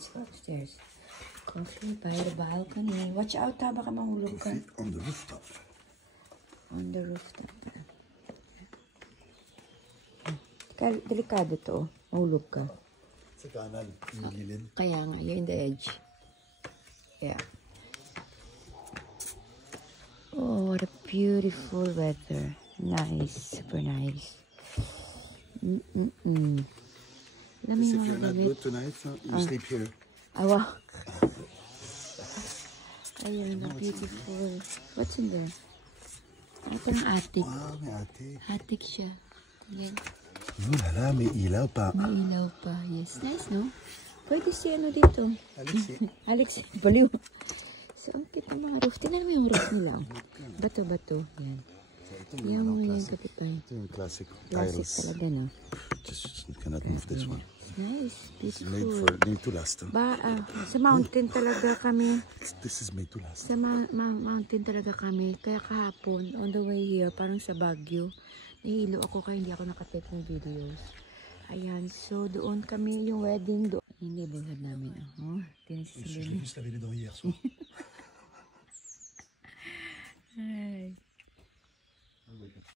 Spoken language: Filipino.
let's go upstairs. Coffee by the balcony. Watch out ha, baka mahulog ka. On the rooftop. On the rooftop. Delikado to. Mahulog ka. Sa kanan, yung gilid. Kaya nga, you're in the edge. Yeah. Oh, what a beautiful weather. Nice. Super nice. If you're not good tonight, you sleep here. Oh, wow. Ayun, beautiful. What's in there? Ito ng attic. Wow, may attic. Attic siya. Yan. Wala, may ilaw pa. May ilaw pa. Yes, nice, no? Pwede si ano dito. Alex, baliw. So, ang cute ng mga roof. Tingnan mo yung roof nila. Bato-bato. Yan. Yung katipay. Ito yung classic Classic tiles. talaga, no? Just cannot move this one. Nice. It's Beautiful. made to last. Sa mountain talaga kami. This is made to last. Sa mountain talaga kami. Kaya kahapon, on the way here, parang sa Baguio, nahilo ako kaya hindi ako nakatake ng videos. Ayan, so doon kami yung wedding doon. Yung neighborhood namin. Tinisisilin. Je l'ai vu hier soir. Ay.